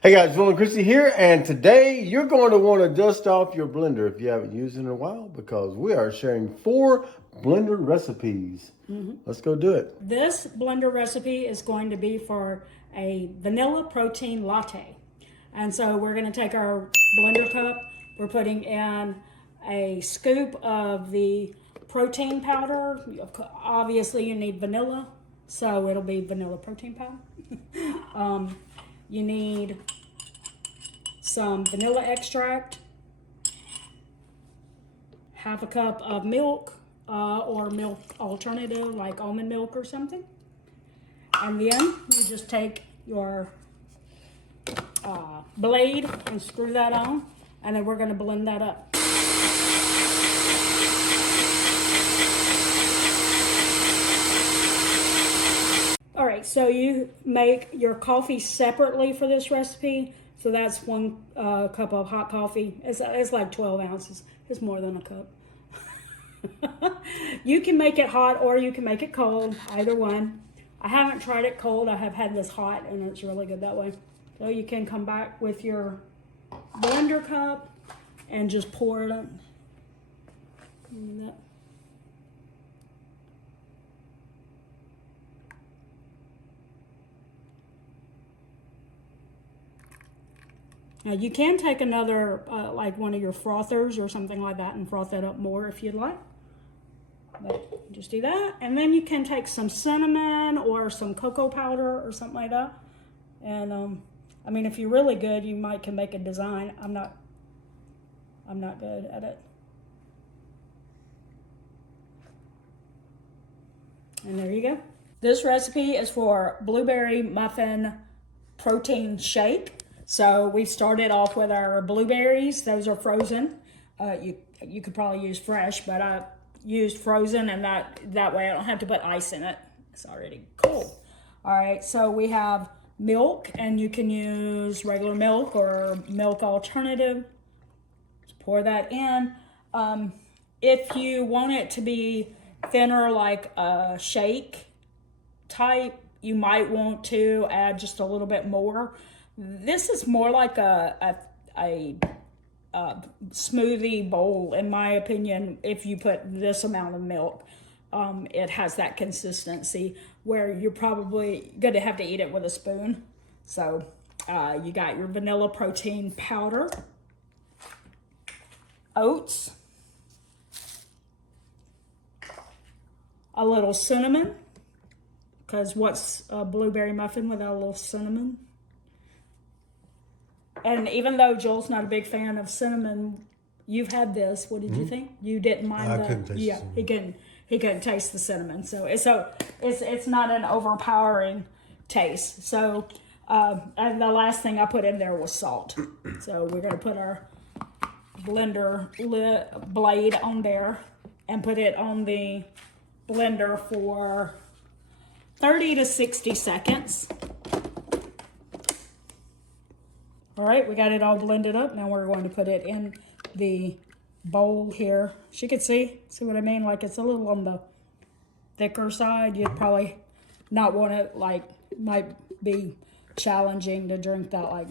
Hey guys, Joel and Christy here, and today you're going to want to dust off your blender if you haven't used it in a while because we are sharing 4 blender recipes. Let's go do it. This blender recipe is going to be for a vanilla protein latte. And so we're going to take our blender cup, we're putting in a scoop of the protein powder. Obviously you need vanilla, so it'll be vanilla protein powder. You need some vanilla extract, half a cup of milk, or milk alternative like almond milk or something. And then you just take your blade and screw that on, and then we're going to blend that up. All right, so you make your coffee separately for this recipe. So that's 1 cup of hot coffee. It's like 12 ounces. It's more than a cup. You can make it hot or you can make it cold, either one. I haven't tried it cold. I have had this hot and it's really good that way. So you can come back with your blender cup and just pour it in. Now you can take another, like one of your frothers or something like that and froth that up more if you'd like. But just do that. And then you can take some cinnamon or some cocoa powder or something like that. And I mean, if you're really good, you can make a design. I'm not good at it. And there you go. This recipe is for blueberry muffin protein shake. So we've started off with our blueberries. Those are frozen. You could probably use fresh, but I used frozen, and that way I don't have to put ice in it. It's already cold. All right, so we have milk, and you can use regular milk or milk alternative. Just pour that in. If you want it to be thinner, like a shake type, you might want to add just a little bit more. This is more like a smoothie bowl, in my opinion. If you put this amount of milk, it has that consistency where you're probably going to have to eat it with a spoon. So you got your vanilla protein powder, oats, a little cinnamon, because what's a blueberry muffin without a little cinnamon? And even though Joel's not a big fan of cinnamon, you've had this. What did you think? You didn't mind I that? couldn't taste Yeah, cinnamon. he couldn't taste the cinnamon. So it's not an overpowering taste. So and the last thing I put in there was salt. So we're gonna put our blender blade on there and put it on the blender for 30 to 60 seconds. All right, we got it all blended up. Now we're going to put it in the bowl here. As you can see what I mean? Like it's a little on the thicker side. You'd probably not want it, like, might be challenging to drink that. Like,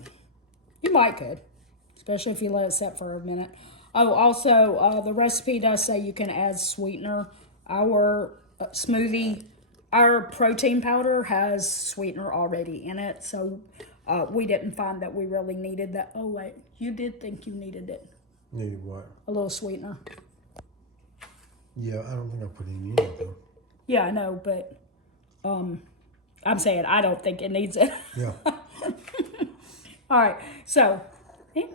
you might could, especially if you let it set for a minute. Oh, also, the recipe does say you can add sweetener. Our smoothie, our protein powder has sweetener already in it, so we didn't find that we really needed that. Oh, wait, you did think you needed it. Needed what? A little sweetener. Yeah, I don't think I put any in it though. Yeah, I know, but I'm saying I don't think it needs it. Yeah. All right, so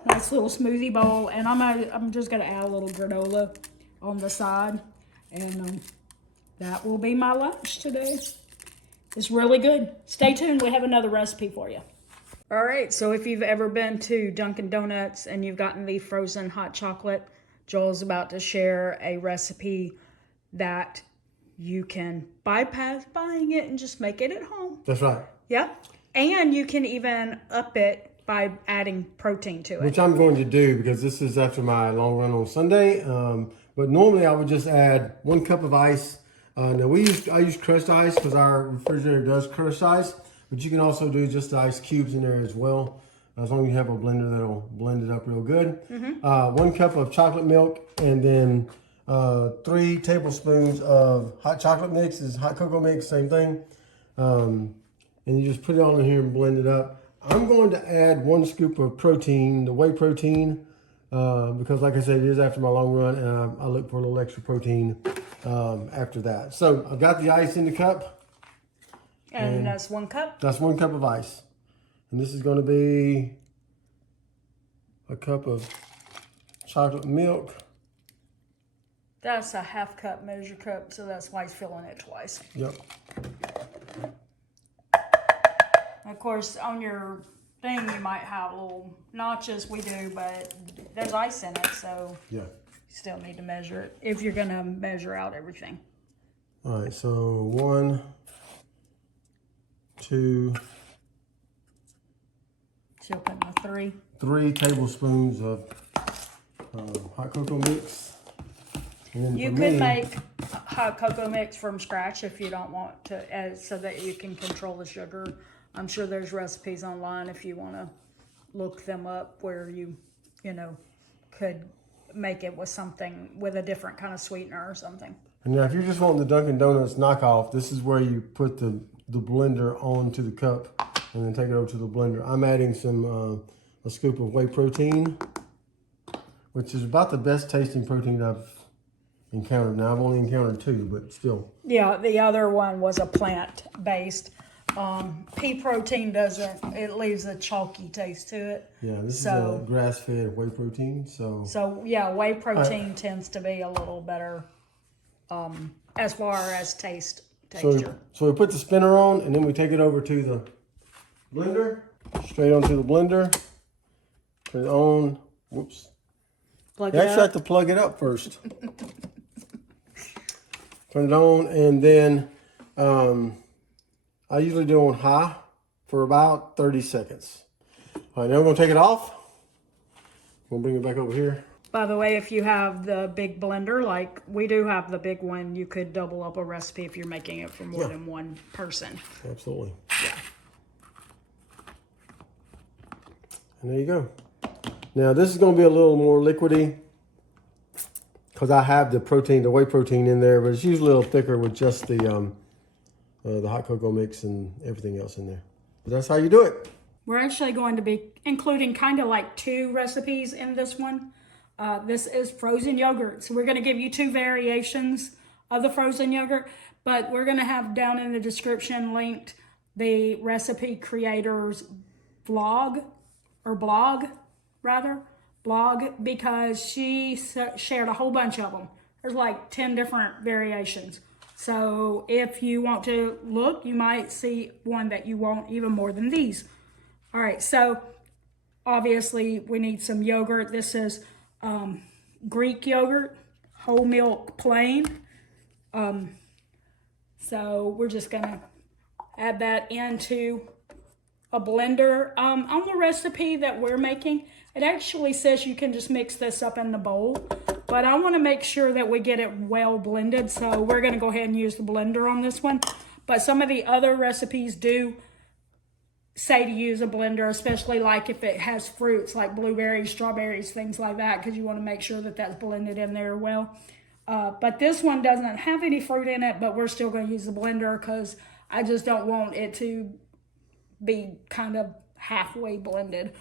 nice little smoothie bowl, and I'm just gonna add a little granola on the side, and that will be my lunch today. It's really good. Stay tuned. We have another recipe for you. All right, so if you've ever been to Dunkin' Donuts and you've gotten the frozen hot chocolate, Joel's about to share a recipe that you can bypass buying it and just make it at home. That's right. Yeah, and you can even up it by adding protein to it. Which I'm going to do because this is after my long run on Sunday. But normally I would just add 1 cup of ice. Now I use crushed ice because our refrigerator does crushed ice. But you can also do just the ice cubes in there as well. as long as you have a blender that'll blend it up real good. 1 cup of chocolate milk, and then 3 tablespoons of hot chocolate mix. Is hot cocoa mix, same thing. And you just put it all in here and blend it up. I'm going to add 1 scoop of protein, the whey protein, because like I said, it is after my long run, and I look for a little extra protein after that. So I've got the ice in the cup. And that's 1 cup? That's 1 cup of ice. And this is going to be a cup of chocolate milk. That's a ½ cup measure cup, so that's why he's filling it twice. Yep. Of course, on your thing, you might have little notches. We do, but there's ice in it, so Yeah. you still need to measure it if you're going to measure out everything. All right, so 1, 2, She'll put in the 3. 3 tablespoons of hot cocoa mix. And then You for could me, make hot cocoa mix from scratch if you don't want to, so that you can control the sugar. I'm sure there's recipes online if you want to look them up where you could make it with something, with a different kind of sweetener or something. And now if you're just wanting the Dunkin' Donuts knockoff, this is where you put the blender onto the cup and then take it over to the blender. I'm adding some a scoop of whey protein, which is about the best tasting protein I've encountered. Now I've only encountered 2, but still. Yeah, the other one was a plant-based. Pea protein doesn't, it leaves a chalky taste to it. Yeah, this is a grass-fed whey protein, So yeah, whey protein tends to be a little better as far as texture. So we put the spinner on, and then we take it over to the blender, straight onto the blender, put it on. Whoops. Plug You it actually up. have to plug it up first. Turn it on, and then I usually do on high for about 30 seconds. All right, now we're going to take it off. We'll bring it back over here. By the way, if you have the big blender, like we do have the big one, you could double up a recipe if you're making it for more than one person. Absolutely. Yeah. And there you go. Now this is going to be a little more liquidy because I have the protein, the whey protein in there, but it's usually a little thicker with just the hot cocoa mix and everything else in there. But that's how you do it. We're actually going to be including kind of like 2 recipes in this one. This is frozen yogurt. So we're going to give you 2 variations of the frozen yogurt, but we're going to have down in the description linked the recipe creator's blog, because she shared a whole bunch of them. There's like 10 different variations. So if you want to look, you might see one that you want even more than these. All right, so obviously we need some yogurt. This is Greek yogurt, whole milk plain. So we're just gonna add that into a blender. On the recipe that we're making, it actually says you can just mix this up in the bowl, but I want to make sure that we get it well blended, so we're going to go ahead and use the blender on this one. But some of the other recipes do say to use a blender, especially like if it has fruits like blueberries, strawberries, things like that, because you want to make sure that that's blended in there well. But this one doesn't have any fruit in it, but we're still going to use the blender because I just don't want it to be kind of halfway blended.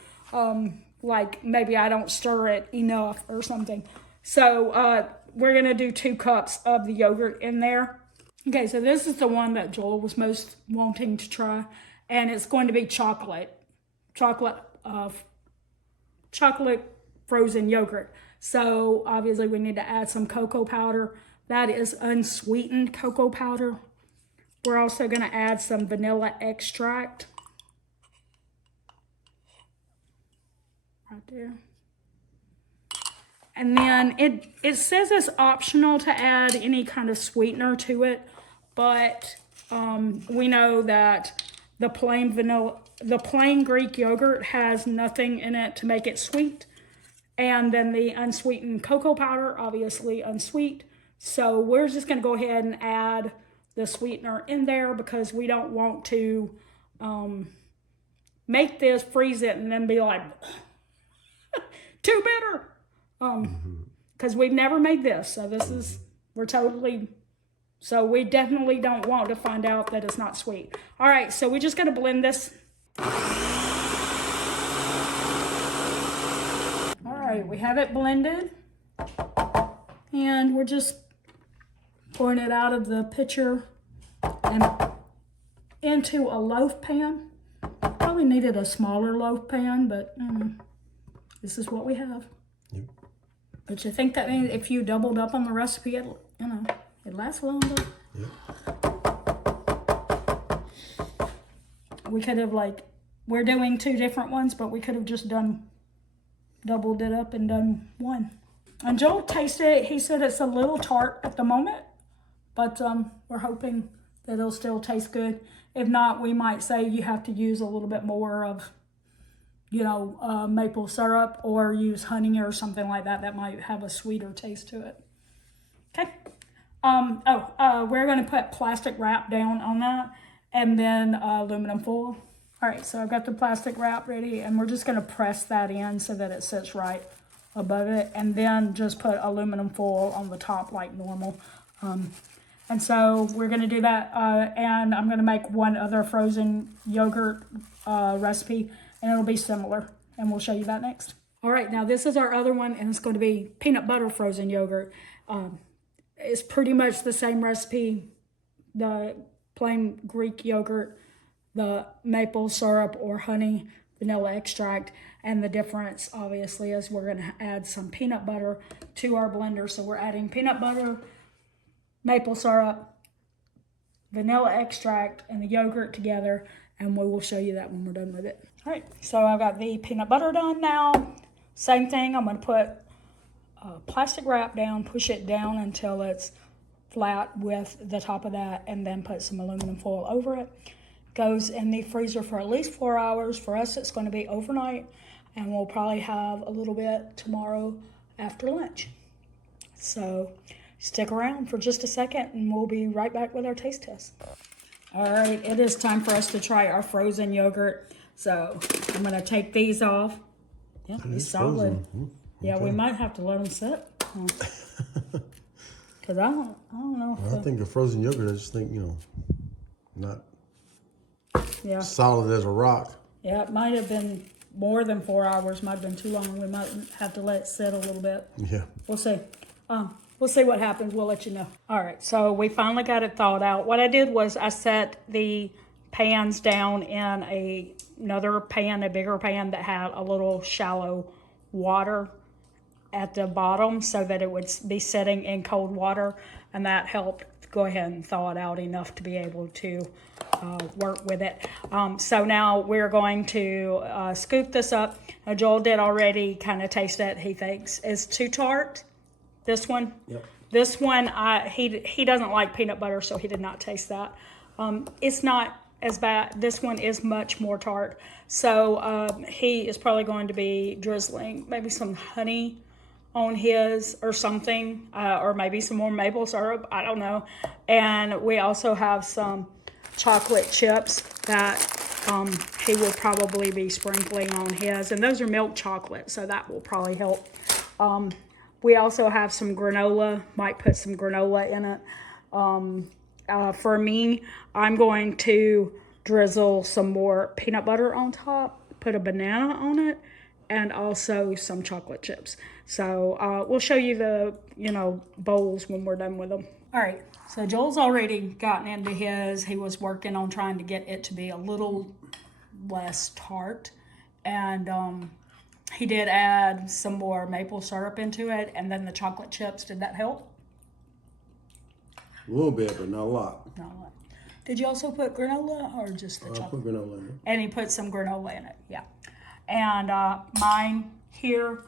Like maybe I don't stir it enough or something. So we're going to do 2 cups of the yogurt in there. Okay, so this is the one that Joel was most wanting to try. And it's going to be chocolate frozen yogurt. So obviously we need to add some cocoa powder. That is unsweetened cocoa powder. We're also going to add some vanilla extract. Right there. And then it says it's optional to add any kind of sweetener to it, but we know that the plain Greek yogurt has nothing in it to make it sweet. And then the unsweetened cocoa powder, obviously unsweet. So we're just going to go ahead and add the sweetener in there because we don't want to make this, freeze it, and then be like, too bitter. Because we've never made this. So this is, so we definitely don't want to find out that it's not sweet. All right, so we just got to blend this. All right, we have it blended. And we're just pouring it out of the pitcher and into a loaf pan. Probably needed a smaller loaf pan, but this is what we have. Yep. But you think that means if you doubled up on the recipe, it lasts longer. Yep. We could have we're doing 2 different ones, but we could have just doubled it up and done one. And Joel tasted it. He said it's a little tart at the moment, but we're hoping that it'll still taste good. If not, we might say you have to use a little bit more of, maple syrup, or use honey or something like that. That might have a sweeter taste to it. Okay. We're going to put plastic wrap down on that, and then aluminum foil. All right, so I've got the plastic wrap ready, and we're just going to press that in so that it sits right above it, and then just put aluminum foil on the top like normal. And so we're going to do that, and I'm going to make one other frozen yogurt recipe, and it'll be similar, and we'll show you that next. All right, now this is our other one, and it's going to be peanut butter frozen yogurt. It's pretty much the same recipe, the plain Greek yogurt, the maple syrup or honey, vanilla extract, and the difference obviously is we're going to add some peanut butter to our blender. So we're adding peanut butter, maple syrup, vanilla extract, and the yogurt together, and we will show you that when we're done with it. All right, so I've got the peanut butter done now. Same thing, I'm going to put plastic wrap down, push it down until it's flat with the top of that, and then put some aluminum foil over it. Goes in the freezer for at least 4 hours. For us, it's going to be overnight, and we'll probably have a little bit tomorrow after lunch. So stick around for just a second, and we'll be right back with our taste test. All right, it is time for us to try our frozen yogurt. So I'm going to take these off. Yeah, it's solid. Okay. Yeah, we might have to let them sit. Because I don't know. I think a frozen yogurt, I just think, not solid as a rock. Yeah, it might have been more than 4 hours. Might have been too long. We might have to let it sit a little bit. Yeah. We'll see. We'll see what happens. We'll let you know. All right, so we finally got it thawed out. What I did was I set the pans down in another pan, a bigger pan that had a little shallow water at the bottom so that it would be sitting in cold water, and that helped go ahead and thaw it out enough to be able to work with it. So now we're going to scoop this up. Joel did already kind of taste it. He thinks it's too tart. This one? Yep. This one, he doesn't like peanut butter, so he did not taste that. It's not as bad. This one is much more tart. So he is probably going to be drizzling maybe some honey on his or something, or maybe some more maple syrup, I don't know. And we also have some chocolate chips that he will probably be sprinkling on his, and those are milk chocolate, so that will probably help. We also have some granola, might put some granola in it. For me, I'm going to drizzle some more peanut butter on top, put a banana on it, and also some chocolate chips. So we'll show you the, bowls when we're done with them. All right, so Joel's already gotten into his. He was working on trying to get it to be a little less tart. And he did add some more maple syrup into it, and then the chocolate chips. Did that help? A little bit, but not a lot. Not a lot. Did you also put granola or just the chocolate? I put granola in it. And he put some granola in it, yeah. And mine here,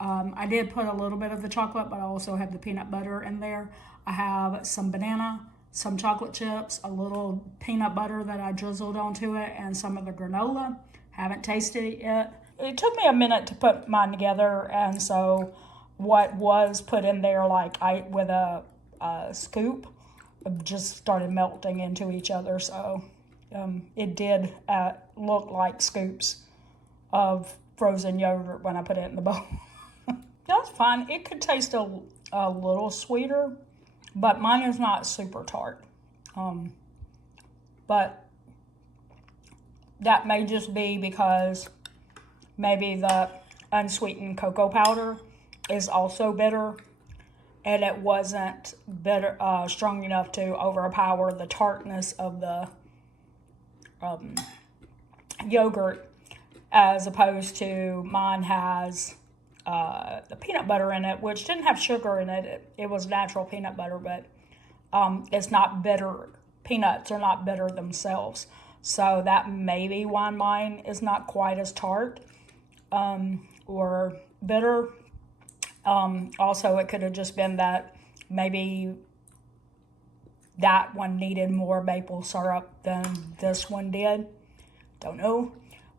I did put a little bit of the chocolate, but I also have the peanut butter in there. I have some banana, some chocolate chips, a little peanut butter that I drizzled onto it, and some of the granola. Haven't tasted it yet. It took me a minute to put mine together, and so what was put in there with a scoop just started melting into each other. So it did look like scoops of frozen yogurt when I put it in the bowl. That's fine. It could taste a little sweeter, but mine is not super tart. But that may just be because maybe the unsweetened cocoa powder is also bitter, and it wasn't bitter strong enough to overpower the tartness of the yogurt, as opposed to mine has the peanut butter in it, which didn't have sugar in it. It was natural peanut butter, but it's not bitter. Peanuts are not bitter themselves. So that may be why mine is not quite as tart or bitter. Also, it could have just been that maybe that one needed more maple syrup than this one did. Don't know.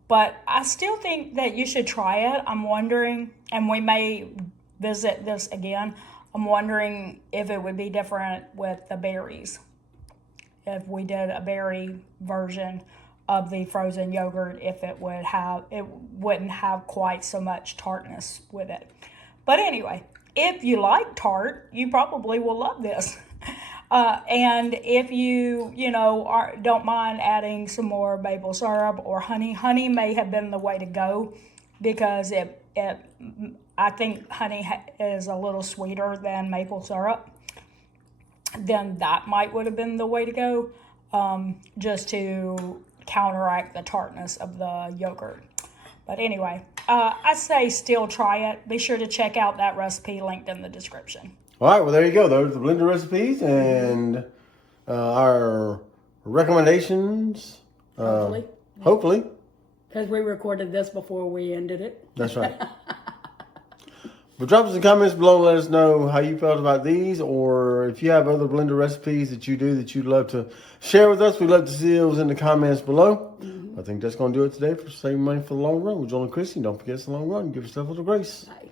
But I still think that you should try it. I'm wondering, and we may visit this again, I'm wondering if it would be different with the berries. If we did a berry version of the frozen yogurt, if it wouldn't have quite so much tartness with it. But anyway, if you like tart, you probably will love this. And if you don't mind adding some more maple syrup or honey may have been the way to go, because I think honey is a little sweeter than maple syrup. Then that would have been the way to go, just to counteract the tartness of the yogurt. But anyway, I say still try it. Be sure to check out that recipe linked in the description. All right, well, there you go. Those are the blender recipes and our recommendations. Hopefully. Because we recorded this before we ended it. That's right. But drop us in the comments below and let us know how you felt about these, or if you have other blender recipes that you do that you'd love to share with us. We'd love to see those in the comments below. I think that's going to do it today for saving money for the long run with Joel and Christy. Don't forget it's the long run. Give yourself a little grace. Bye.